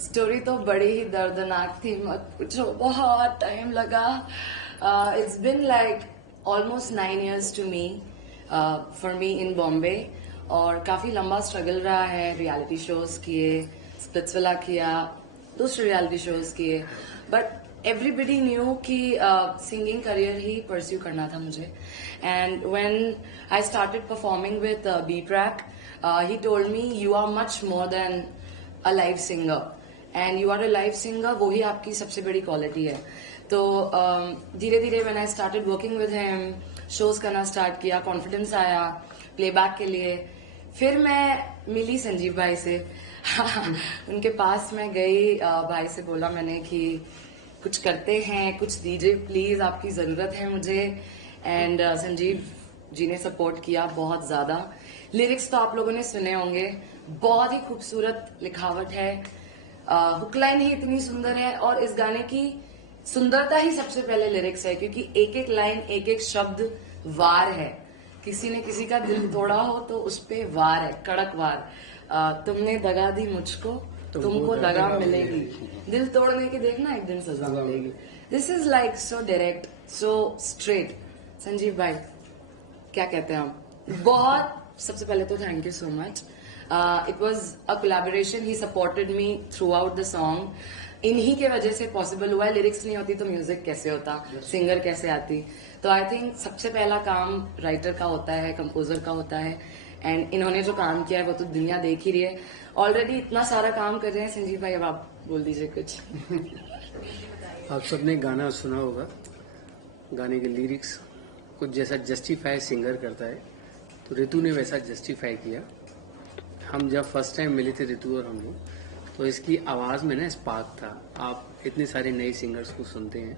Story तो बड़ी ही दर्दनाक थी, मत पूछो, बहुत टाइम लगा. It's been like almost 9 years to me, for me in Bombay. और काफी लंबा स्ट्रगल रहा है. रियलिटी शोज किए, स्प्लिट्सविला किया, दूसरे रियलिटी शोज किए, बट एवरीबडी न्यू कि सिंगिंग करियर ही परस्यू करना था मुझे. And when I started performing with B Praak, he told me you are much more than a live singer, and you are a live singer, वो ही आपकी सबसे बड़ी क्वालिटी है. तो धीरे धीरे when I started working with him, shows करना स्टार्ट किया, कॉन्फिडेंस आया प्लेबैक के लिए. फिर मैं मिली संजीव भाई से. उनके पास मैं गई, भाई से बोला मैंने कि कुछ करते हैं, कुछ दीजिए प्लीज, आपकी जरूरत है मुझे. एंड संजीव जी ने सपोर्ट किया बहुत ज्यादा. लिरिक्स तो आप लोगों ने सुने होंगे, बहुत ही खूबसूरत लिखावट है. हुक लाइन ही इतनी सुंदर है, और इस गाने की सुंदरता ही सबसे पहले लिरिक्स है, क्योंकि एक एक लाइन, एक एक शब्द वार है. किसी ने किसी का दिल तोड़ा हो तो उस पे वार है, कड़क वार. तुमने दगा दी मुझको, तुमको दगा मिलेगी, दिल तोड़ने की देखना एक दिन सजा मिलेगी. This is like so direct, so straight. Sanjeev भाई, क्या कहते हैं हम, बहुत. सबसे पहले तो thank you so much. It was a collaboration. He supported me through out the song. इन्हीं के वजह से पॉसिबल हुआ है. लिरिक्स नहीं होती तो म्यूजिक कैसे होता, सिंगर कैसे आती. तो आई थिंक सबसे पहला काम राइटर का होता है, कंपोजर का होता है. एंड इन्होंने जो काम किया है वो तो दुनिया देख ही रही है. ऑलरेडी इतना सारा काम कर रहे हैं. संजीव भाई, अब आप बोल दीजिए कुछ. आप सबने गाना सुना होगा. गाने के लिरिक्स कुछ जैसा जस्टिफाई सिंगर करता है, तो ऋतु ने वैसा जस्टिफाई किया. हम जब फर्स्ट टाइम मिले थे ऋतु और हम लोग, तो इसकी आवाज़ में ना स्पार्क था. आप इतने सारे नए सिंगर्स को सुनते हैं,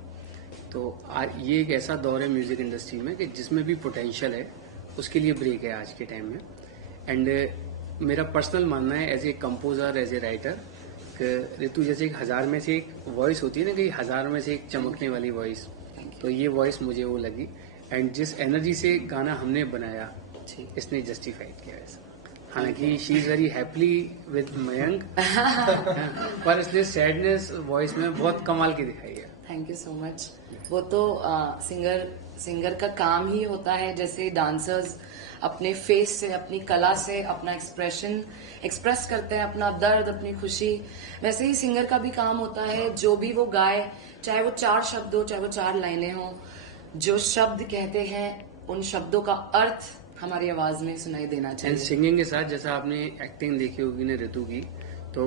तो ये एक ऐसा दौर है म्यूजिक इंडस्ट्री में कि जिसमें भी पोटेंशियल है उसके लिए ब्रेक है आज के टाइम में. एंड मेरा पर्सनल मानना है as a composer, as a writer, कि ऋतु जैसे 1000 में से एक वॉइस होती है ना, कि 1000 में से एक चमकने वाली वॉइस, तो ये वॉइस मुझे वो लगी. एंड जिस एनर्जी से गाना हमने बनाया, इसने जस्टिफाइड किया ऐसा. हालांकि she is very happily with Mayank, पर इसने सैडनेस वॉइस में बहुत कमाल की दिखाई है. Thank you so much. वो तो सिंगर का काम ही होता है. जैसे डांसर्स अपने फेस से, अपनी कला से अपना एक्सप्रेशन एक्सप्रेस करते हैं, अपना दर्द, अपनी खुशी, वैसे ही सिंगर का भी काम होता है. जो भी वो गाए, चाहे वो 4 शब्द हो, चाहे वो 4 लाइनें हो, जो शब्द कहते हैं उन शब्दों का अर्थ हमारी आवाज में सुनाई देना चाहिए. एंड सिंगिंग के साथ, जैसा आपने एक्टिंग देखी होगी ना ऋतु की, तो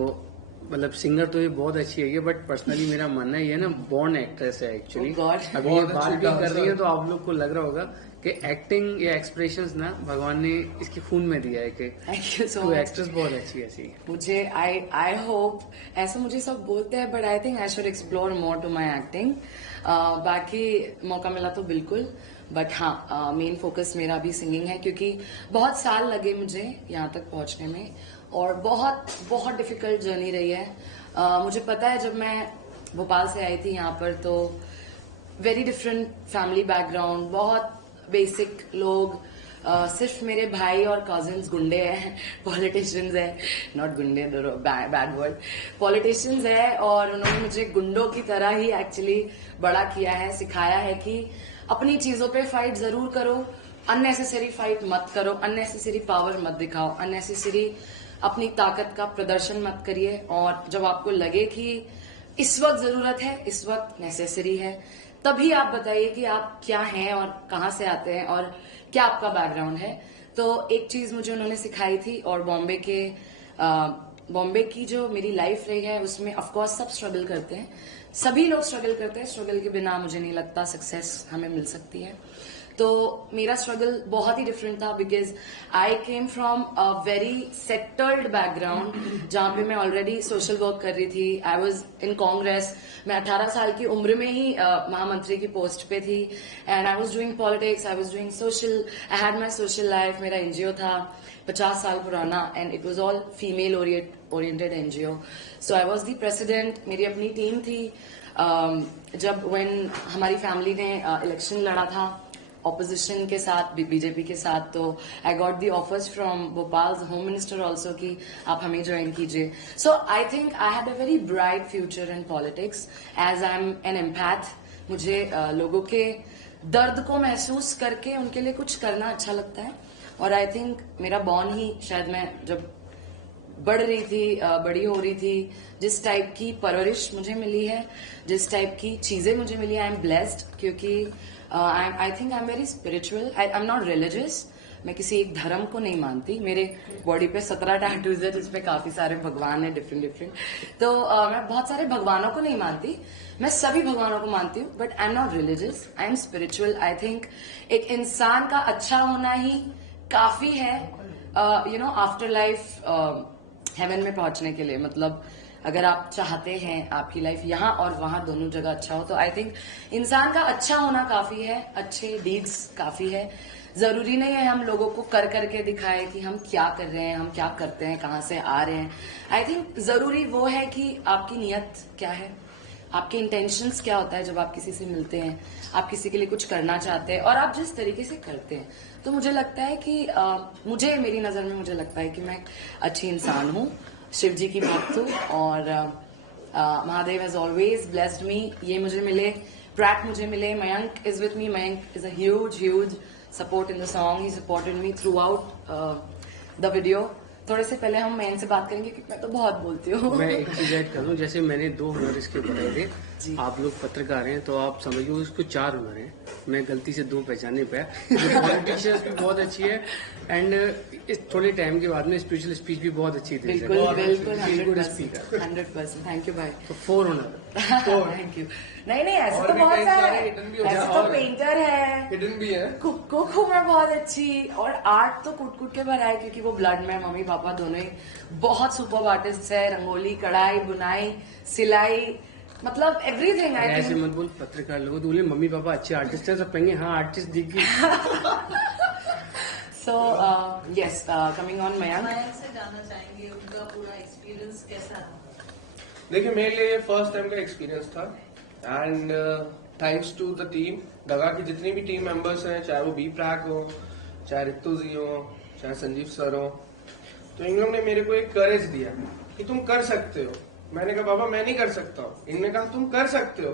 मतलब सिंगर तो ये बहुत अच्छी है, बट पर्सनली मेरा मानना ये है ना, बॉर्न एक्ट्रेस है एक्चुअली. अभी ये बात भी कर रही है तो आप लोग को लग रहा होगा कि एक्टिंग या एक्सप्रेशंस ना भगवान ने इसके खून में दिया है. कि thank you so much. Actress बहुत अच्छी है ऐसी. मुझे आई होप, ऐसा मुझे सब बोलते हैं, but I think I should explore more to my acting. बाकी मौका मिला तो बिल्कुल, बट हाँ, मेन फोकस मेरा अभी सिंगिंग है, क्योंकि बहुत साल लगे मुझे यहाँ तक पहुंचने में, और बहुत बहुत डिफिकल्ट जर्नी रही है. मुझे पता है, जब मैं भोपाल से आई थी यहाँ पर, तो वेरी डिफरेंट फैमिली बैकग्राउंड, बहुत बेसिक लोग. सिर्फ मेरे भाई और कजिन्स गुंडे हैं, पॉलिटिशियंस है, नॉट गुंडे, बैड वर्ड, पॉलिटिशियंस है. और उन्होंने मुझे गुंडों की तरह ही एक्चुअली बड़ा किया है, सिखाया है कि अपनी चीजों पे फाइट जरूर करो, अननेसेसरी फाइट मत करो, अननेसेसरी पावर मत दिखाओ, अननेसेसरी अपनी ताकत का प्रदर्शन मत करिए. और जब आपको लगे कि इस वक्त जरूरत है, इस वक्त नेसेसरी है, तभी आप बताइए कि आप क्या हैं और कहाँ से आते हैं और क्या आपका बैकग्राउंड है. तो एक चीज मुझे उन्होंने सिखाई थी. और बॉम्बे की जो मेरी लाइफ रही है, उसमें ऑफकोर्स सब स्ट्रगल करते हैं, सभी लोग स्ट्रगल करते हैं. स्ट्रगल के बिना मुझे नहीं लगता सक्सेस हमें मिल सकती है. तो मेरा स्ट्रगल बहुत ही डिफरेंट था, because I came from a very settled background, जहां पे मैं ऑलरेडी सोशल वर्क कर रही थी. I was in Congress. मैं 18 साल की उम्र में ही महामंत्री की पोस्ट पे थी. And I was doing politics, I was doing social, I had my social life. मेरा एनजीओ था 50 साल पुराना, and it was all female oriented NGO. So I was the president. मेरी अपनी टीम थी. जब हमारी फैमिली ने इलेक्शन लड़ा था, ऑपोजिशन के साथ बीजेपी के साथ, तो I got the offers from Bhopal home minister also कि आप हमें ज्वाइन कीजिए. So I think I had a very bright future in politics as I am an empath. मुझे लोगों के दर्द को महसूस करके उनके लिए कुछ करना अच्छा लगता है. और आई थिंक मेरा बॉर्न ही शायद, मैं जब बढ़ रही थी, बड़ी हो रही थी, जिस टाइप की परवरिश मुझे मिली है, जिस टाइप की चीजें मुझे मिली, आई एम ब्लेस्ड. क्योंकि I think I am very spiritual. I am not religious. मैं किसी एक धर्म को नहीं मानती. मेरे बॉडी पे 17 टैटूज है जिसपे काफी सारे भगवान है, डिफरेंट. तो मैं बहुत सारे भगवानों को नहीं मानती. मैं सभी भगवानों को मानती हूँ, but I am not religious. I am spiritual. I think एक इंसान का अच्छा होना ही काफी है, you know, after life heaven में पहुंचने के लिए. मतलब अगर आप चाहते हैं आपकी लाइफ यहाँ और वहां दोनों जगह अच्छा हो, तो आई थिंक इंसान का अच्छा होना काफी है, अच्छे डीड्स काफी है. जरूरी नहीं है हम लोगों को कर करके दिखाए कि हम क्या कर रहे हैं, हम क्या करते हैं, कहाँ से आ रहे हैं. आई थिंक जरूरी वो है कि आपकी नीयत क्या है, आपके इंटेंशंस क्या होता है जब आप किसी से मिलते हैं, आप किसी के लिए कुछ करना चाहते हैं और आप जिस तरीके से करते हैं. तो मुझे लगता है कि मुझे, मेरी नजर में मुझे लगता है कि मैं अच्छी इंसान हूँ, शिव जी की भक्त हूँ. और Mahadev has always blessed me. ये मुझे मिले, ट्रैक मुझे मिले. Mayank is with me. Mayank is a huge support in the song. He supported me through out the video. थोड़े से पहले हम मैन से बात करेंगे क्योंकि मैं तो बहुत बोलती हूँ. मैं एक चीज ऐड कर दूं, जैसे मैंने 2 हुनर इसके बताए थे. आप लोग पत्रकार हैं तो आप समझिए उसको 4 हुनर हैं. मैं गलती से 2 पहचानने पाया. पॉलिटिशियन भी बहुत अच्छी है एंड इस थोड़े टाइम के बाद में स्पिरिचुअल स्पीच भी बहुत अच्छी थी. बिल्कुल 100%. 100%. थैंक यू भाई. तो 4 हुनर. Thank you. नहीं ऐसे तो बहुत सारे. ऐसे तो पेंटर है, हिडन भी है. कुक हूँ मैं बहुत अच्छी. और आर्ट तो कूट के भरा है क्योंकि वो ब्लड में. मम्मी पापा दोनों ही बहुत सुपर आर्टिस्ट है. रंगोली, कढ़ाई, बुनाई, सिलाई, मतलब एवरीथिंग. आई ऐसे थिंक मत बोल. पत्रकार लोग तो बोले मम्मी पापा अच्छे आर्टिस्ट हैं, सब कहेंगे हाँ आर्टिस्ट दिख गई. So yes, coming on Mayank. Mayank से जानना चाहेंगे उनका पूरा एक्सपीरियंस कैसा रहा. देखिए मेरे लिए ये फर्स्ट टाइम का एक्सपीरियंस था and thanks to the team. दगा की जितनी भी टीम मेंबर्स हैं, चाहे वो बी प्रैक हो, चाहे रितु जी हो, चाहे संजीव सर हो, तो इन लोगों ने मेरे को एक करेज दिया कि तुम कर सकते हो. मैंने कहा बाबा मैं नहीं कर सकता हूँ. इन्होंने कहा तुम कर सकते हो.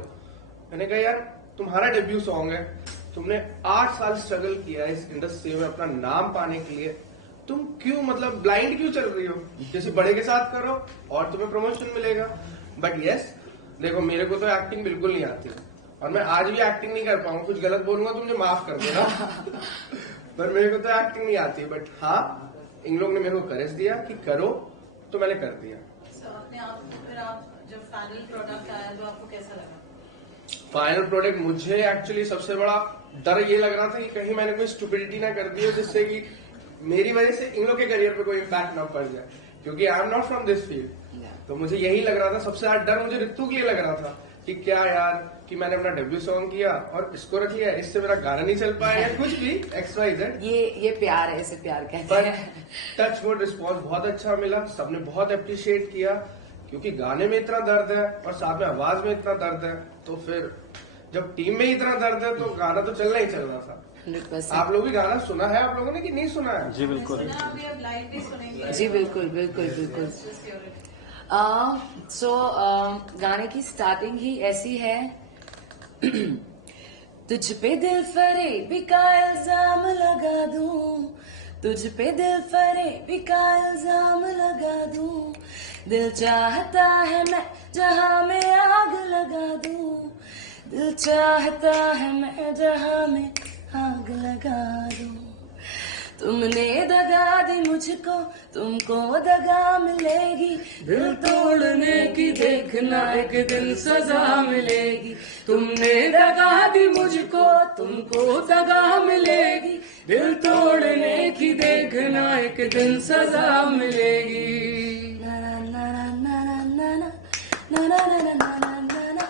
मैंने कहा यार तुम्हारा डेब्यू सॉन्ग है, तुमने 8 साल स्ट्रगल किया है इस इंडस्ट्री में अपना नाम पाने के लिए, तुम क्यों मतलब ब्लाइंड क्यों चल रही हो. किसी बड़े के साथ करो और तुम्हें प्रमोशन मिलेगा. बट यस, देखो मेरे को तो एक्टिंग बिल्कुल नहीं आती और मैं आज भी एक्टिंग नहीं कर पाऊंगा. कुछ गलत बोलूंगा तो मुझे माफ कर देना. पर मेरे को तो एक्टिंग नहीं आती. बट हाँ, इन लोग ने मेरे को करेज दिया कि करो, तो मैंने कर दिया. अपने आप फिर आप जब फाइनल प्रोडक्ट आया तो आपको कैसा लगा. फाइनल प्रोडक्ट मुझे एक्चुअली सबसे बड़ा डर ये लग रहा था कि कहीं मैंने कोई स्टुपिडिटी ना कर दी हो जिससे कि मेरी वजह से इन लोग के करियर पे कोई इम्पैक्ट ना पड़ जाए, क्योंकि आई am not from this field. तो मुझे यही लग रहा था. सबसे ज्यादा डर मुझे रितु के लिए लग रहा था कि क्या यार कि मैंने अपना डेब्यू सॉन्ग किया और इसको रख लिया, इससे मेरा गाना नहीं चल पाया या कुछ भी XYZ. ये प्यार है, इसे प्यार कहते पर हैं. टच वुड रिस्पॉन्स बहुत अच्छा मिला. सबने बहुत अप्रिशिएट किया क्योंकि गाने में इतना दर्द है और साथ में आवाज में इतना दर्द है, तो फिर जब टीम में इतना दर्द है तो गाना तो चलना ही चलना था. 100%. आप लोग भी गाना सुना है आप लोगों ने कि नहीं सुना है. जी बिल्कुल. सुना अभी अब लाइव भी सुनेंगे. जी बिल्कुल. सो गाने की स्टार्टिंग ही ऐसी है. तुझ पे दिल फरेबी का इल्जाम लगा दूं, तुझ पे दिल फरेबी का इल्जाम लगा दूं, दिल चाहता है मैं जहां में आग लगा दूं, दिल चाहता है मैं जहां में आग लगा दूं. तुमने दगा दी मुझको, तुमको दगा मिलेगी, दिल तोड़ने की देखना एक दिन सजा मिलेगी. तुमने दगा दी मुझको, तुमको दगा मिलेगी, दिल तोड़ने की देखना एक दिन सजा मिलेगी. ना ना ना ना ना ना ना ना ना ना ना ना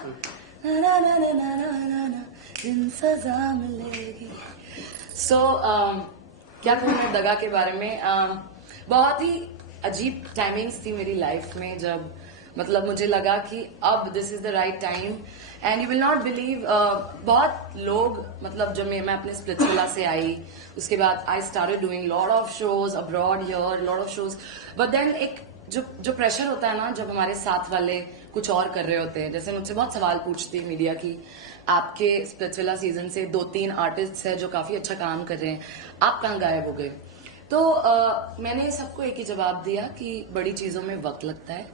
ना ना ना ना ना ना दिन सजा मिलेगी. सो क्या कहूँ मैं दगा के बारे में. बहुत ही अजीब टाइमिंग्स थी मेरी लाइफ में जब मतलब मुझे लगा कि अब this is the right time and you will not believe, बहुत लोग, मतलब जब मैं अपने स्प्लिट्सविला से आई, उसके बाद I started doing lot of shows abroad here, lot of shows, but then एक जो प्रेशर होता है ना, जब हमारे साथ वाले कुछ और कर रहे होते हैं, जैसे मुझसे बहुत सवाल पूछती है मीडिया की, आपके स्प्लिट्सविला सीजन से 2-3 आर्टिस्ट है जो काफी अच्छा काम कर रहे हैं, आप कहाँ गायब हो गए? तो मैंने सबको एक ही जवाब दिया कि बड़ी चीजों में वक्त लगता है,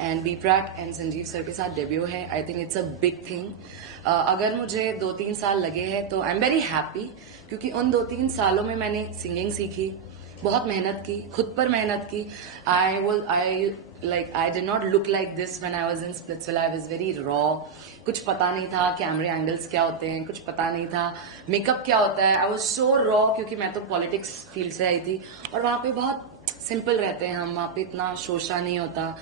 and B Praak and Sanjeev sir के साथ डेब्यू है, I think it's a big thing. अगर मुझे 2-3 साल लगे हैं तो आई एम वेरी हैप्पी, क्योंकि उन 2-3 सालों में मैंने सिंगिंग सीखी, बहुत मेहनत की, खुद पर मेहनत की। I did not look like this when I was in Splitsvilla, I was very raw, कुछ पता नहीं था कैमरे एंगल्स क्या होते हैं, कुछ पता नहीं था मेकअप क्या होता है, आई वाज सो रॉ, क्योंकि मैं तो पॉलिटिक्स फील्ड से आई थी, और वहां पे बहुत सिंपल रहते हैं हम, वहां पे इतना शोशा नहीं होता,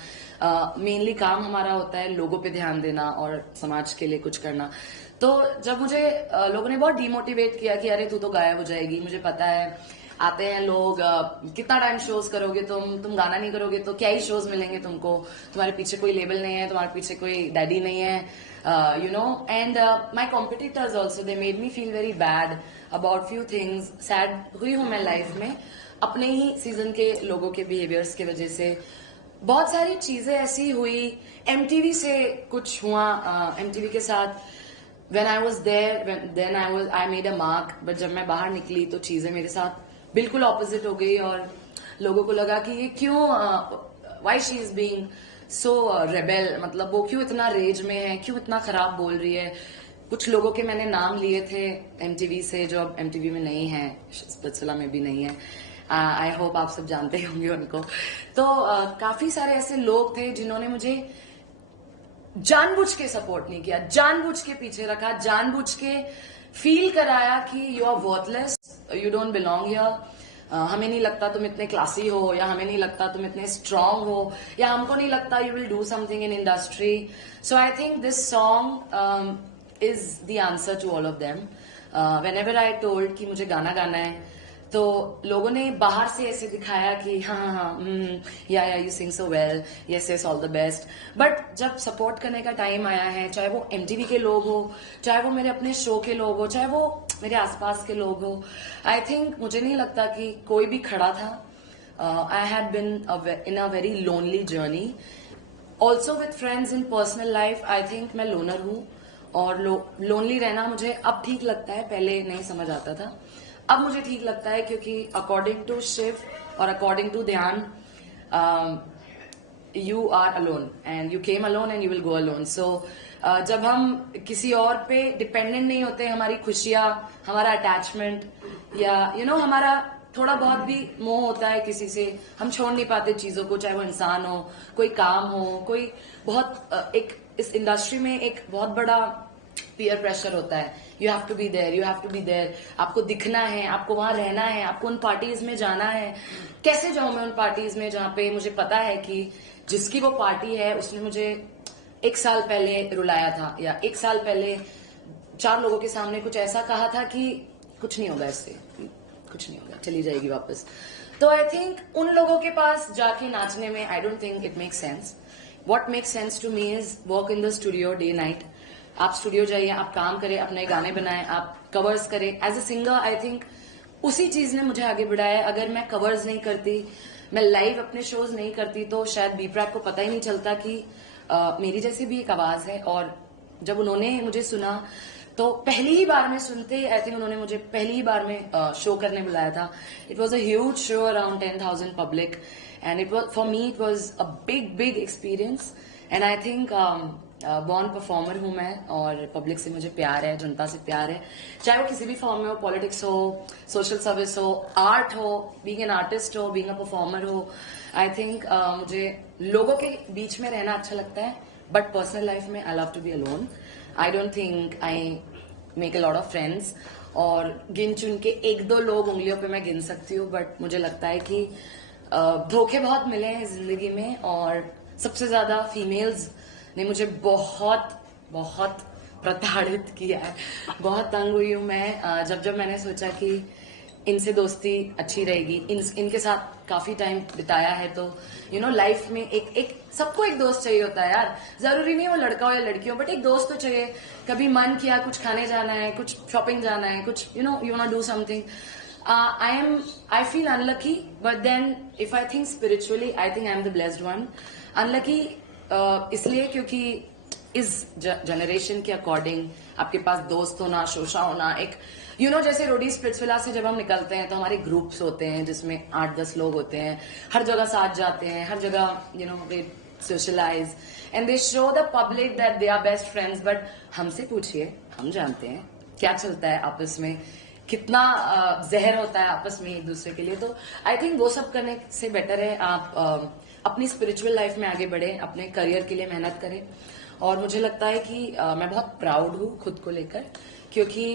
मेनली काम हमारा होता है लोगों पे ध्यान देना और समाज के लिए कुछ करना। तो जब मुझे लोगों ने बहुत डिमोटिवेट किया कि अरे तू तो गायब हो जाएगी, मुझे पता है आते हैं लोग, कितना टाइम शोज करोगे तुम गाना नहीं करोगे तो क्या ही शोज मिलेंगे तुमको, तुम्हारे पीछे कोई लेबल नहीं है, तुम्हारे पीछे कोई डैडी नहीं है, you no, and my competitors also they made me feel very bad about few things. Sad हुई हूं मैं लाइफ में अपने ही सीजन के लोगों के बिहेवियर्स की वजह से, बहुत सारी चीजें ऐसी हुई, एमटीवी से कुछ हुआ, एमटीवी के साथ when I was there, then I made a mark, but जब मैं बाहर निकली तो चीजें मेरे साथ बिल्कुल ऑपोजिट हो गई, और लोगों को लगा कि ये क्यों, why she is being so rebel, मतलब वो क्यों इतना रेज में है, क्यों इतना खराब बोल रही है। कुछ लोगों के मैंने नाम लिए थे एमटीवी से जो अब एमटीवी में नहीं है, स्प्लिट्सविला में भी नहीं है, आई होप आप सब जानते होंगे उनको। तो काफी सारे ऐसे लोग थे जिन्होंने मुझे जानबूझ के सपोर्ट नहीं किया, जानबूझ के पीछे रखा, जानबूझ के फील कराया कि you are worthless, you don't belong here, हमें नहीं लगता तुम इतने क्लासी हो, या हमें नहीं लगता तुम इतने स्ट्रांग हो, या हमको नहीं लगता you will do something in industry. So I think this song is the answer to all of them. Whenever I told कि मुझे गाना गाना है, तो लोगों ने बाहर से ऐसे दिखाया कि हाँ, या you sing so well, yes yes, all the best, but जब सपोर्ट करने का टाइम आया है, चाहे वो एमटीवी के लोग हो, चाहे वो मेरे अपने शो के लोग हो, चाहे वो मेरे आसपास के लोग हो, आई थिंक मुझे नहीं लगता कि कोई भी खड़ा था। I had been in a very lonely journey, also with friends in personal life. I think मैं लोनर हूँ, और लोनली रहना मुझे अब ठीक लगता है, पहले नहीं समझ आता था, अब मुझे ठीक लगता है, क्योंकि अकॉर्डिंग टू शिव और according to dhyan, you are alone and you came alone and you will go alone. So जब हम किसी और पे डिपेंडेंट नहीं होते, हमारी खुशियां, हमारा अटैचमेंट, या यू नो हमारा थोड़ा बहुत भी मोह होता है किसी से, हम छोड़ नहीं पाते चीजों को, चाहे वो इंसान हो, कोई काम हो, कोई बहुत एक इस इंडस्ट्री में एक बहुत बड़ा पीयर प्रेशर होता है, you have to be there, you have to be there, आपको दिखना है, आपको वहां रहना है, आपको उन पार्टीज में जाना है। कैसे जाऊं मैं उन पार्टीज में जहां पे मुझे पता है कि जिसकी वो पार्टी है उसने मुझे 1 साल पहले रुलाया था, या 1 साल पहले 4 लोगों के सामने कुछ ऐसा कहा था कि कुछ नहीं होगा इससे, कुछ नहीं होगा, चली जाएगी वापस। तो आई थिंक उन लोगों के पास जाके नाचने में I don't think it makes sense. What makes sense to me is work in the studio day night. आप स्टूडियो जाइए, आप काम करें, अपने गाने बनाएं, आप कवर्स करें। As a singer I think उसी चीज ने मुझे आगे बढ़ाया। अगर मैं कवर्स नहीं करती, मैं लाइव अपने शोज नहीं करती, तो शायद बी प्रैक को पता ही नहीं चलता कि मेरी जैसी भी एक आवाज है। और जब उन्होंने मुझे सुना तो पहली ही बार में सुनते, आई थिंक उन्होंने मुझे पहली ही बार में शो करने बुलाया था। It was a huge show, around 10,000 public, and it was for me, it was a big experience. And I think born performer हूं मैं, और पब्लिक से मुझे प्यार है, जनता से प्यार है, चाहे वो किसी भी फॉर्म में हो, पॉलिटिक्स हो, सोशल सर्विस हो, आर्ट हो, बीइंग एन आर्टिस्ट हो, बीइंग अ परफॉर्मर हो। आई थिंक मुझे लोगों के बीच में रहना अच्छा लगता है, बट पर्सनल लाइफ में I love to be alone. I don't think I make a lot of friends, और गिन चुन के 1-2 लोग उंगलियों पे मैं गिन सकती हूँ, बट मुझे लगता है कि धोखे बहुत मिले हैं जिंदगी में, और सबसे ज्यादा फीमेल्स ने मुझे बहुत प्रताड़ित किया है। बहुत तंग हुई हूं मैं, जब मैंने सोचा कि इनसे दोस्ती अच्छी रहेगी, इनके साथ काफी टाइम बिताया है, तो लाइफ में एक सबको एक दोस्त चाहिए होता है यार। जरूरी नहीं वो लड़का हो या लड़की हो, बट एक दोस्त तो चाहिए। कभी मन किया कुछ खाने जाना है, कुछ शॉपिंग जाना है, कुछ you want do something. I feel unlucky, but then if I think spiritually, I think I am the blessed one. Unlucky इसलिए क्योंकि इस जनरेशन के अकॉर्डिंग आपके पास दोस्त होना, शोशा होना, एक जैसे रोडी स्प्रिट्सविला से जब हम निकलते हैं तो हमारे ग्रुप्स होते हैं जिसमें 8-10 लोग होते हैं, हर जगह साथ जाते हैं, हर जगह they socialise and they show the public that they are best friends. But हमसे पूछिए, हम जानते हैं क्या चलता है आपस में, कितना जहर होता है आपस में एक दूसरे के लिए। तो आई थिंक वो सब करने से बेटर है आप अपनी स्पिरिचुअल लाइफ में आगे बढ़े, अपने करियर के लिए मेहनत करें। और मुझे लगता है कि मैं बहुत प्राउड हूँ खुद को लेकर, क्योंकि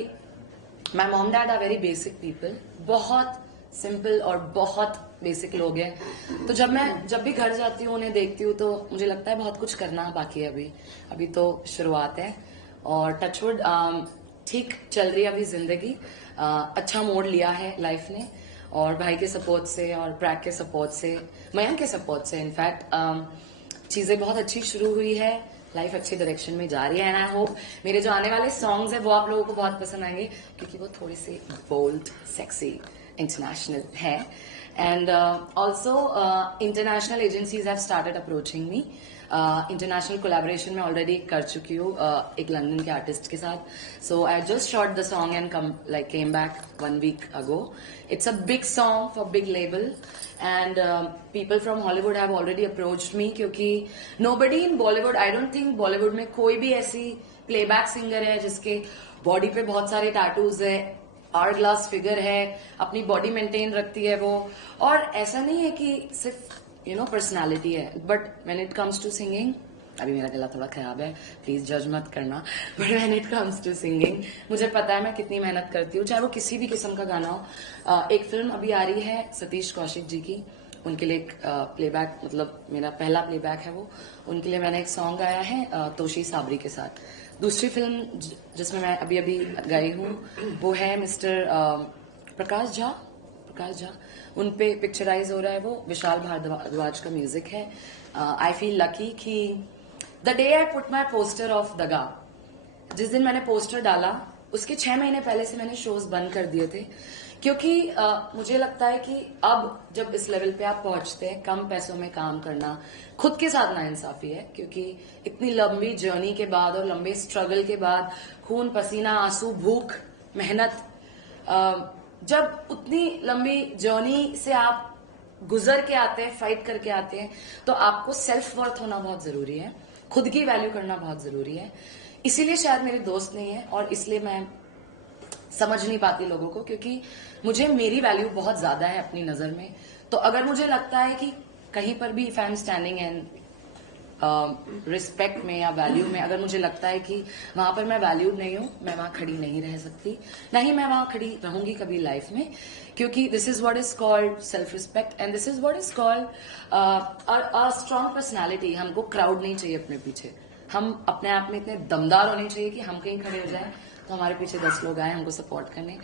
my mom dad are very basic people, बहुत सिंपल और बहुत बेसिक लोग हैं। तो जब भी घर जाती हूँ, उन्हें देखती हूँ, तो मुझे लगता है बहुत कुछ करना बाकी है अभी तो शुरुआत है। और टचवुड ठीक चल रही है अभी जिंदगी, अच्छा मोड़ लिया है लाइफ ने, और भाई के सपोर्ट से और प्रैक के सपोर्ट से, मयंक के सपोर्ट से इनफैक्ट चीजें बहुत अच्छी शुरू हुई है, लाइफ अच्छी डायरेक्शन में जा रही है। एंड आई होप मेरे जो आने वाले सॉन्ग्स है वो आप लोगों को बहुत पसंद आएंगे, क्योंकि वो थोड़ी सी बोल्ड, सेक्सी, इंटरनेशनल है। And also international agencies have started approaching me. International collaboration में ऑलरेडी कर चुकी हूँ एक लंदन के आर्टिस्ट के साथ। So I just shot the song and came back 1 week ago. It's a big song for big label, and people from Hollywood have already approached me, क्योंकि nobody in Bollywood, I don't think Bollywood में कोई भी ऐसी playback singer है जिसके body पे बहुत सारे टैटूज है, आवर ग्लास फिगर है, अपनी बॉडी मेंटेन रखती है वो। और ऐसा नहीं है कि सिर्फ पर्सनालिटी है, but when it comes to singing, अभी मेरा गला थोड़ा खराब है, प्लीज जज मत करना, but when it comes to singing मुझे पता है मैं कितनी मेहनत करती हूँ, चाहे वो किसी भी किस्म का गाना हो। एक फिल्म अभी आ रही है सतीश कौशिक जी की, उनके लिए एक प्लेबैक, मतलब मेरा पहला प्लेबैक है वो, उनके लिए मैंने एक सॉन्ग गाया है तोशी साबरी के साथ। दूसरी फिल्म जिसमें मैं अभी गई हूँ वो है मिस्टर प्रकाश झा, उन पे पिक्चराइज हो रहा है वो, विशाल भारद्वाज का म्यूजिक है। आई फील लकी कि the day I put my poster of दगा, जिस दिन मैंने पोस्टर डाला उसके 6 महीने पहले से मैंने शोज बंद कर दिए थे, क्योंकि मुझे लगता है कि अब जब इस लेवल पे आप पहुंचते हैं, कम पैसों में काम करना खुद के साथ नाइंसाफी है, क्योंकि इतनी लंबी जर्नी के बाद और लंबे स्ट्रगल के बाद, खून पसीना आंसू भूख मेहनत, जब उतनी लंबी जर्नी से आप गुजर के आते हैं, फाइट करके आते हैं, तो आपको सेल्फ वर्थ होना बहुत जरूरी है, खुद की वैल्यू करना बहुत जरूरी है। इसीलिए शायद मेरे दोस्त नहीं है, और इसलिए मैं समझ नहीं पाती लोगों को, क्योंकि मुझे मेरी वैल्यू बहुत ज्यादा है अपनी नजर में। तो अगर मुझे लगता है कि कहीं पर भी if I am standing and respect में या वैल्यू में, अगर मुझे लगता है कि वहां पर मैं वैल्यूड नहीं हूं, मैं वहां खड़ी नहीं रह सकती, नहीं मैं वहां खड़ी रहूंगी कभी लाइफ में, क्योंकि this is what is called self respect and this is what is called a strong personality. हमको क्राउड नहीं चाहिए अपने पीछे, हम अपने आप में इतने दमदार होने चाहिए कि हम कहीं खड़े हो जाए तो हमारे पीछे 10 लोग आए हमको सपोर्ट करने।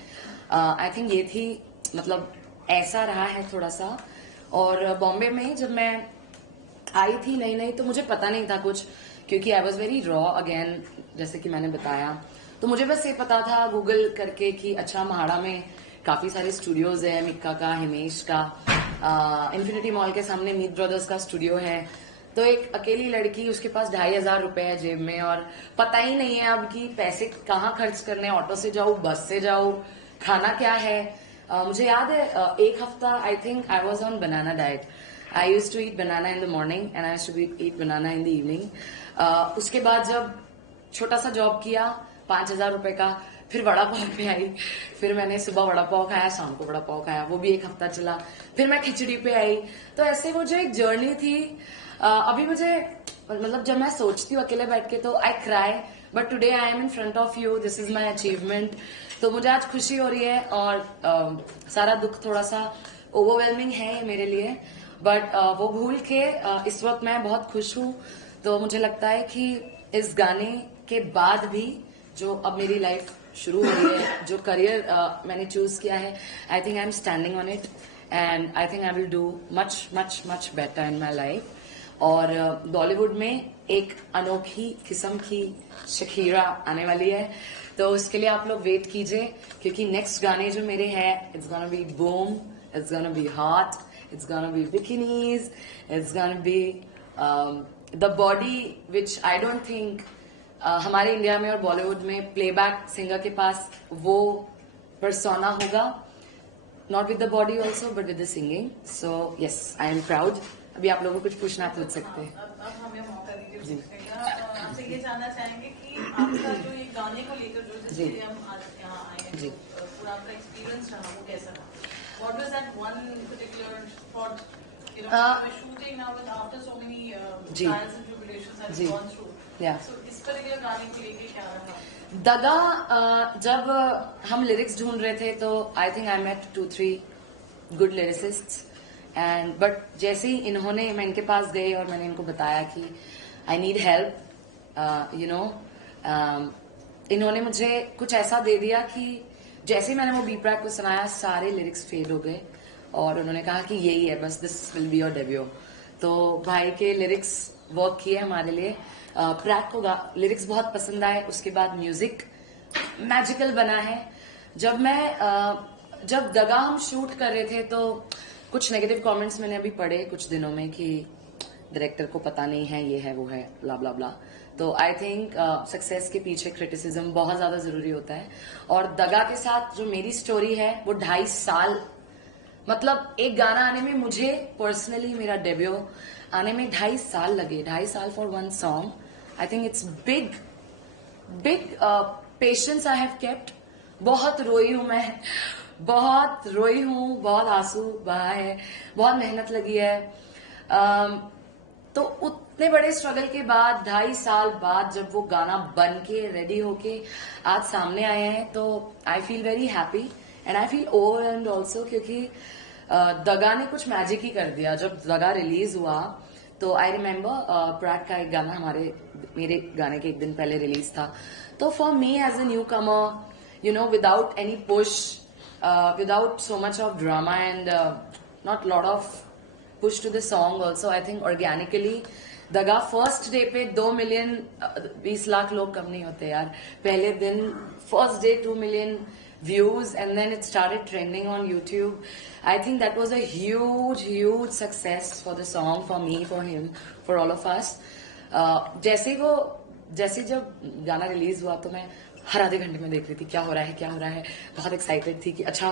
आई थिंक ये थी, मतलब ऐसा रहा है थोड़ा सा। और बॉम्बे में जब मैं आई थी नई तो मुझे पता नहीं था कुछ, क्योंकि I was very raw again, जैसे कि मैंने बताया। तो मुझे बस ये पता था गूगल करके कि अच्छा महाड़ा में काफी सारे स्टूडियोज है, मिक्का का, हिमेश का, इन्फिनिटी मॉल के सामने मीत ब्रदर्स का स्टूडियो है। तो एक अकेली लड़की, उसके पास 2,500 रुपए है जेब में, और पता ही नहीं है अब कि पैसे कहाँ खर्च करने, ऑटो से जाऊँ, बस से जाऊँ, खाना क्या है। मुझे याद है एक हफ्ता आई think I was on banana diet. I used to eat banana in the morning and I used to eat banana in the evening. उसके बाद जब छोटा सा जॉब किया 5,000 रुपए का, फिर वड़ा पाव पे आई, फिर मैंने सुबह वड़ा पाव खाया, शाम को वड़ा पाव खाया, वो भी एक हफ्ता चला, फिर मैं खिचड़ी पे आई। तो ऐसे वो जो एक जर्नी थी, अभी मुझे, मतलब जब मैं सोचती हूँ अकेले बैठ के तो I cry, but today I am in front of you, this is my achievement. तो मुझे आज खुशी हो रही है, और सारा दुख थोड़ा सा ओवरवेलमिंग है मेरे लिए, बट वो भूल के इस वक्त मैं बहुत खुश हूँ। तो मुझे लगता है कि इस गाने के बाद भी जो अब मेरी लाइफ शुरू हो रही है, जो करियर मैंने चूज किया है, I think I am standing on it and I think I will do much much much better in my life. और बॉलीवुड में एक अनोखी किस्म की शकीरा आने वाली है, तो उसके लिए आप लोग वेट कीजिए, क्योंकि नेक्स्ट गाने जो मेरे हैं, it's gonna be boom, it's gonna be hot, it's gonna be bikinis, it's gonna be the body which I don't think हमारे इंडिया में और बॉलीवुड में प्लेबैक सिंगर के पास वो persona होगा, not with the body also but with the singing, so yes I am proud। अभी आप लोगों को कुछ पूछना पूछ सकते हैं। अब हमें मौका दीजिए पूछने का। आपसे ये जानना चाहेंगे कि आपका जो ये गाने को लेकर जो जिसके लिए हम आज यहाँ आए हैं, जो पूरा आपका एक्सपीरियंस रहा वो कैसा रहा? What was that one particular spot, you know, you were shooting now with after so many trials and tribulations that you've gone through. Yeah. So इस particular गाने को लेके क्या रहा? दगा जब हम लिरिक्स ढूंढ रहे थे तो I think I met 2-3 good lyricists and but जैसे ही इन्होंने, मैं इनके पास गई और मैंने इनको बताया कि I need help, you know, इन्होंने मुझे कुछ ऐसा दे दिया कि जैसे ही मैंने वो बी प्रैक को सुनाया सारे लिरिक्स फेल हो गए और उन्होंने कहा कि यही है बस, this will be your debut. तो भाई के लिरिक्स वर्क किए हमारे लिए, प्रैक को लिरिक्स बहुत पसंद आए, उसके बाद म्यूजिक मैजिकल बना है। जब दगा हम शूट कर रहे थे तो कुछ नेगेटिव कमेंट्स मैंने अभी पढ़े कुछ दिनों में कि डायरेक्टर को पता नहीं है, ये है वो है, ब्ला ब्ला ब्ला। तो आई थिंक सक्सेस के पीछे क्रिटिसिज्म बहुत ज्यादा जरूरी होता है। और दगा के साथ जो मेरी स्टोरी है वो 2.5 साल, मतलब एक गाना आने में मुझे पर्सनली, मेरा डेब्यू आने में 2.5 साल लगे, 2.5 साल for one song. I think it's big patience I have kept. बहुत रोई हूं मैं, बहुत रोई हूं, बहुत आंसू बहा है, बहुत मेहनत लगी है। तो उतने बड़े स्ट्रगल के बाद 2.5 साल बाद जब वो गाना बन के रेडी होके आज सामने आए हैं तो I feel very happy and I feel overwhelmed also, क्योंकि दगा ने कुछ मैजिक ही कर दिया। जब दगा रिलीज हुआ तो आई रिमेम्बर प्रैक का एक गाना मेरे गाने के एक दिन पहले रिलीज था। तो for me as a newcomer, you know, without any push, without so much of drama and not lot of push to the song also, I think organically दगा फर्स्ट डे पे 2 million 20 lakh लोग कम नहीं होते यार। पहले दिन first day 2 million views and then it started trending on YouTube. I think that was a huge success for the song, for me, for him, for all of us. जैसे जब गाना रिलीज हुआ तो मैं हर आधे घंटे में देख रही थी क्या हो रहा है, बहुत एक्साइटेड थी कि अच्छा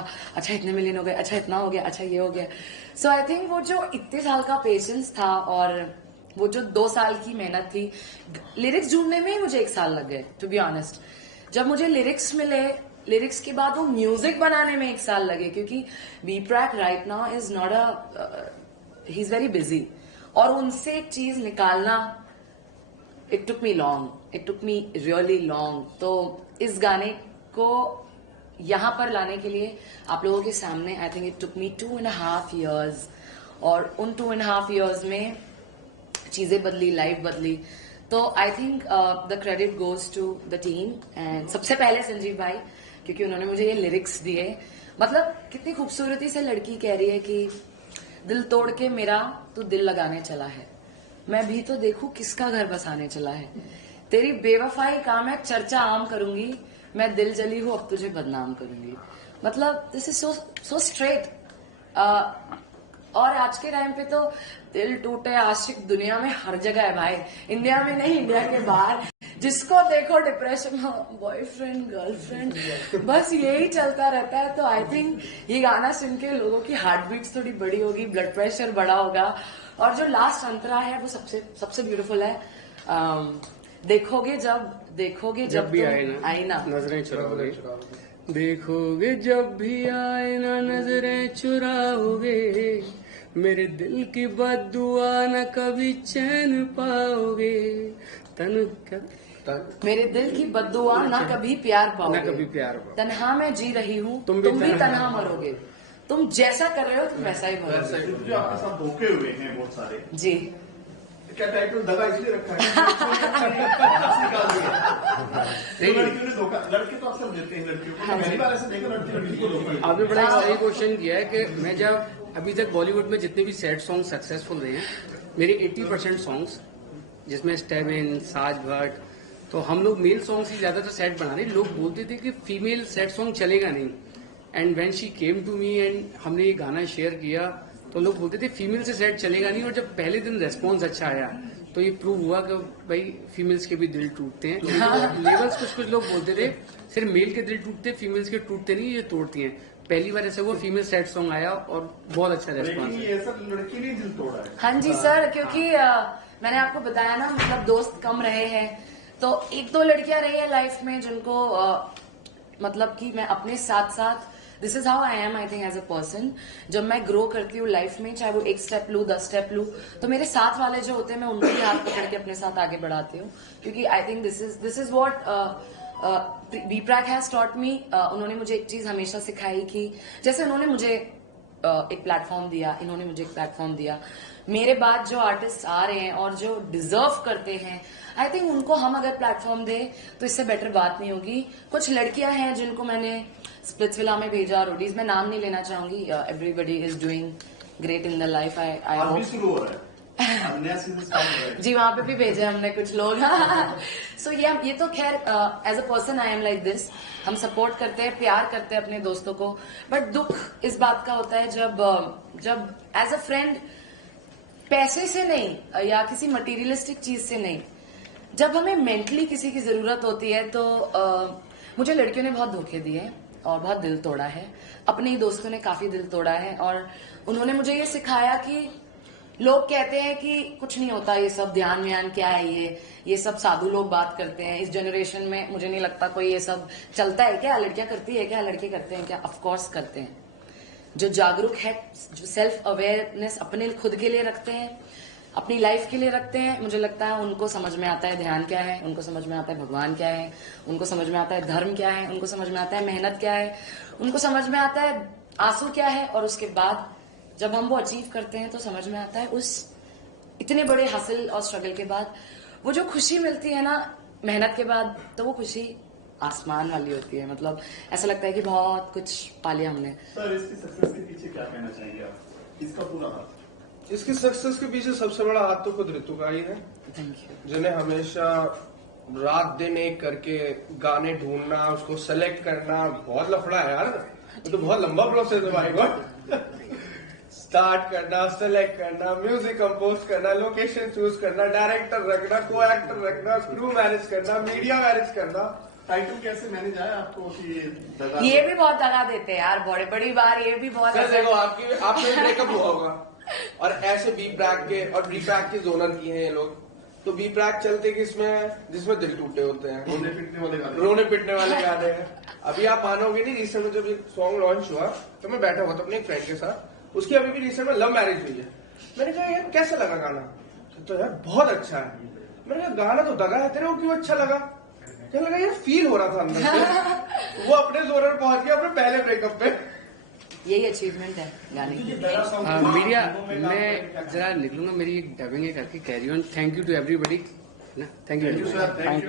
इतने मिलियन हो गए, अच्छा इतना हो गया, अच्छा ये हो गया। सो आई थिंक वो जो इतने साल का पेशेंस था और वो जो 2 साल की मेहनत थी, लिरिक्स ढूंढने में ही मुझे 1 साल लग गए टू बी ऑनेस्ट। जब मुझे लिरिक्स मिले, लिरिक्स के बाद वो म्यूजिक बनाने में 1 साल लगे, क्योंकि B Praak right now is not he is very busy, और उनसे एक चीज निकालना, it took me long, it took me really long. तो इस गाने को यहां पर लाने के लिए आप लोगों के सामने, I think it took me 2.5 years, और उन 2.5 years में चीजें बदली, लाइफ बदली। तो I think the credit goes to the team and सबसे पहले संजीव भाई, क्योंकि उन्होंने मुझे ये लिरिक्स दिए। मतलब कितनी खूबसूरती से लड़की कह रही है कि दिल तोड़ के मेरा तू दिल लगाने चला है, मैं भी तो देखूं किसका घर बसाने चला है, तेरी बेवफाई का मैं चर्चा आम करूंगी, मैं दिल जली हूं अब तुझे बदनाम करूंगी। मतलब दिस इज सो स्ट्रेट। और आज के टाइम पे तो दिल टूटे आशिक दुनिया में हर जगह है भाई, इंडिया में नहीं, इंडिया के बाहर जिसको देखो डिप्रेशन, बॉयफ्रेंड, गर्लफ्रेंड, बस यही चलता रहता है। तो आई थिंक ये गाना सुन के लोगों की हार्ट बीट्स थोड़ी बड़ी होगी, ब्लड प्रेशर बढ़ा होगा, और जो लास्ट अंतरा है वो सबसे ब्यूटीफुल है। देखोगे जब भी आए ना नजरें चुराओगे, देखोगे जब भी आए ना नजरें चुराओगे, मेरे दिल की बद्दुआ न कभी चैन पाओगे, मेरे दिल की बद्दुआ ना कभी प्यार पाओगे, ना कभी प्यार पाओगे, तन्हा मैं जी रही हूँ, तुम भी तन्हा मरोगे, तुम जैसा कर रहे हो तुम वैसा ही मरोगे। जो आपके साथ धोखे हुए हैं बहुत सारे, जी क्या टाइटल दगा इसलिए रखा है निकाल दिया। लड़कियों ने धोखा, लड़के तो अक्सर देते हैं लड़कियों को, पहली बार ऐसे देखा लड़की को धोखा। आपने बड़ा सही क्वेश्चन किया है कि मैं जब अभी तक बॉलीवुड में जितने भी सैड सॉन्ग सक्सेसफुल रहे हैं, मेरे 80% सॉन्ग्स जिसमें स्टेबिन, साज भट्ट, तो हम लोग मेल सॉन्ग से ज्यादातर सैड बना रहे। लोग बोलते थे कि फीमेल सैड सॉन्ग चलेगा नहीं, and when she came to me and हमने ये गाना शेयर किया तो लोग बोलते थे फीमेल से सैड चलेगा नहीं। और जब पहले दिन रेस्पॉन्स अच्छा आया तो ये प्रूव हुआ कि भाई फीमेल्स के भी दिल टूटते हैं। लेवल्स कुछ लोग बोलते थे सिर्फ मेल के दिल टूटते, फीमेल्स के टूटते नहीं, ये तोड़ती हैं। पहली बार ऐसा हुआ फीमेल सैड सॉन्ग आया और बहुत अच्छा रेस्पॉन्स है। ये सब लड़की ने दिल तोड़ा है। हाँ जी सर, क्योंकि मैंने आपको बताया ना, मतलब दोस्त कम रहे हैं तो एक दो लड़कियां रही है लाइफ में जिनको मतलब कि मैं अपने साथ साथ, this is how I am, I think as a person. जब मैं ग्रो करती हूँ लाइफ में, चाहे वो 1 स्टेप लूँ 10 स्टेप लूँ, तो मेरे साथ वाले जो होते हैं मैं उनको भी हाथ पकड़ के अपने साथ आगे बढ़ाती हूँ। क्योंकि I think this is what B Praak has taught me. उन्होंने मुझे एक चीज हमेशा सिखाई कि जैसे उन्होंने मुझे एक प्लेटफॉर्म दिया, इन्होंने मुझे एक प्लेटफॉर्म दिया, मेरे बाद जो आर्टिस्ट आ रहे हैं और जो डिजर्व करते हैं, आई थिंक उनको हम अगर प्लेटफॉर्म दे तो इससे बेटर बात नहीं होगी। कुछ लड़कियां हैं जिनको मैंने स्प्लिट्सविला में भेजा, रोडीज में नाम नहीं लेना चाहूंगी, everybody is doing great in the life. I hope शुरू हो रहा है नया सीरीज स्टार्ट हो रहा है। जी, वहां पे भी भेजे हमने कुछ लोग। सो ये तो खैर as a person I am like this. हम सपोर्ट करते हैं, प्यार करते हैं अपने दोस्तों को, बट दुख इस बात का होता है जब एज अ फ्रेंड, पैसे से नहीं या किसी मटेरियलिस्टिक चीज से नहीं, जब हमें मेंटली किसी की जरूरत होती है तो मुझे लड़कियों ने बहुत धोखे दिए और बहुत दिल तोड़ा है। अपने ही दोस्तों ने काफी दिल तोड़ा है और उन्होंने मुझे ये सिखाया कि लोग कहते हैं कि कुछ नहीं होता, ये सब ध्यान व्यान क्या है, ये सब साधु लोग बात करते हैं। इस जनरेशन में मुझे नहीं लगता कोई ये सब चलता है क्या, लड़कियां करती है क्या, लड़के करते हैं क्या? ऑफकोर्स करते हैं। जो जागरूक है, जो सेल्फ अवेयरनेस अपने खुद के लिए रखते हैं, अपनी लाइफ के लिए रखते हैं, मुझे लगता है उनको समझ में आता है ध्यान क्या है, उनको समझ में आता है भगवान क्या है, उनको समझ में आता है धर्म क्या है, उनको समझ में आता है मेहनत क्या है, उनको समझ में आता है आंसू क्या है। और उसके बाद जब हम वो अचीव करते हैं तो समझ में आता है उस इतने बड़े हासिल और स्ट्रगल के बाद वो जो खुशी मिलती है ना मेहनत के बाद, तो वो खुशी आसमान वाली होती है। मतलब ऐसा लगता है कि बहुत कुछ पा लिया हमने। सर, इसकी सक्सेस के पीछे क्या कहना चाहेंगे आप? इसका पूरा हाथ, इसकी सक्सेस के पीछे सबसे बड़ा हाथ तो खुद ऋतु का ही है, थैंक यू। जिन्हें हमेशा रात दिन एक करके गाने ढूंढना, उसको सेलेक्ट करना, बहुत लफड़ा है यार, तो बहुत लंबा प्रोसेस है भाई गॉड। स्टार्ट करना, सेलेक्ट करना, म्यूजिक कंपोज करना, लोकेशन चूज करना, डायरेक्टर रखना, को एक्टर रखना, क्रू मैनेज करना, मीडिया मैनेज करना। टाइटल कैसे मैनेज आया आपको कि दगा? ये भी बहुत दगा देते हैं यार, बड़ी बार ये भी बहुत। सर देखो, आपने ब्रेकअप हुआ होगा और ऐसे बी प्रैक के और बी प्रैक के जोनर किए हैं ये लोग, तो बी प्रैक चलते किसमें, जिसमें दिल टूटे होते हैं, रोने पिटने वाले गाने हैं। अभी आप मानोगे नहीं, रिसेंट में जब ये सॉन्ग लॉन्च हुआ तो मैं बैठा हुआ था अपने एक फ्रेंड के साथ, उसकी अभी भी रिसेंट में लव मैरिज हुई है। मैंने कहा यार कैसा लगा गाना, तो यार बहुत अच्छा है। मैंने कहा गाना तो दगा है, तेरे को क्यों अच्छा लगा? क्या लगा यार, फील हो रहा था अंदर से। वो अपने जोनर पहुंच गया अपने पहले ब्रेकअप पे। यही अचीवमेंट है गाने की। मीडिया, मैं जरा निकलूंगा, मेरी एक डबिंग है करके carry on. Thank you to everybody, thank you sir, thank you.